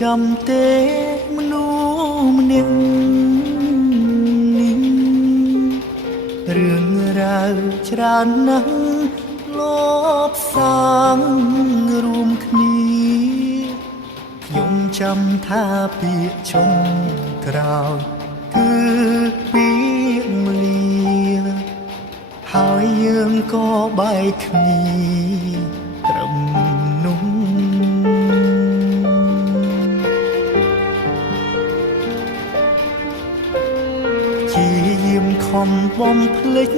ចាំទេមនុស្សម្នាក់នេះរឿងរ៉ាវច្រើនណាស់លបសាងរួមគ្នាខ្ញុំចាំថាពាក្យចុងក្រោយគឺពាក្យមលាហើយយើងក៏បែកគ្នាត្រឹមនោះជាយាមខំបំភ្លេច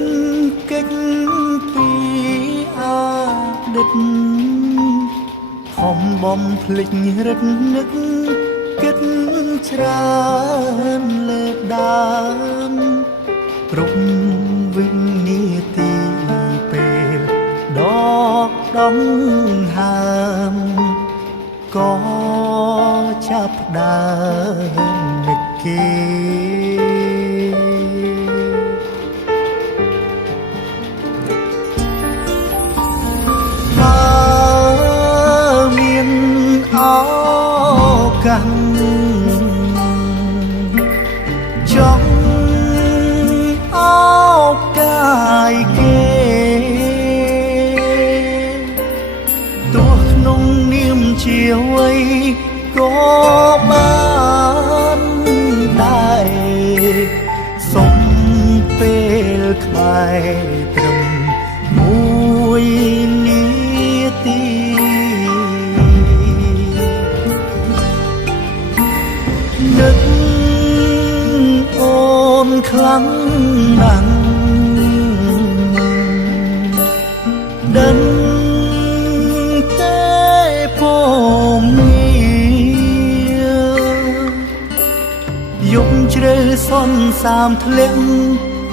កិច្ចពីអតីតខំបំភ្លេចរឹកនឹកគិតច្រើនលើដើមគ្រប់វិនាទីពេលដកដង្ហើមក៏ចាប់ផ្ដើមនឹកគេចង់អោបកាយគេទោះក្នុងនាមជាអ្វីក៏បានដែរសុំពេលក្បែរត្រឹមមួយនាទីនឹកអូនខ្លាំងណាស់ដឹងតែពុំមានយប់ជ្រៅសន្សាមធ្លាក់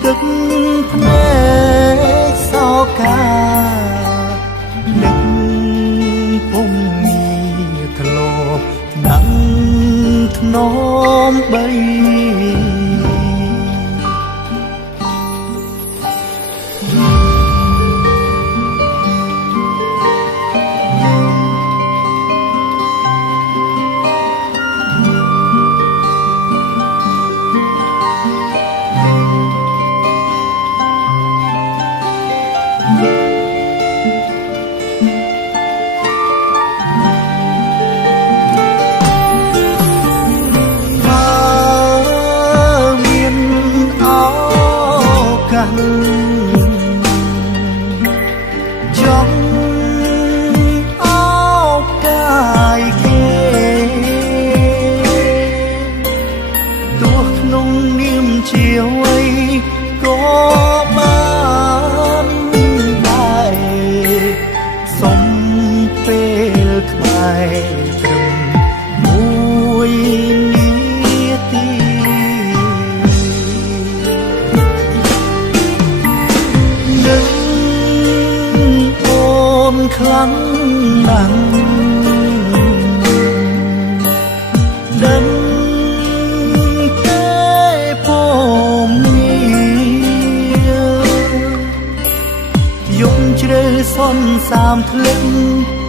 ទឹកភ្នែកសោកានឹកពុំមានធ្លាប់ណាំធ្នមបីចង់អោបកាយគេទោះក្នុងនាមជាអ្វីក៏បានដែរសុំពេលក្បែរត្រឹមមួយនាទីខ្លាំងណាស់ដឹងតែពុំមានយប់ជ្រៅសន្សាមធ្លាក់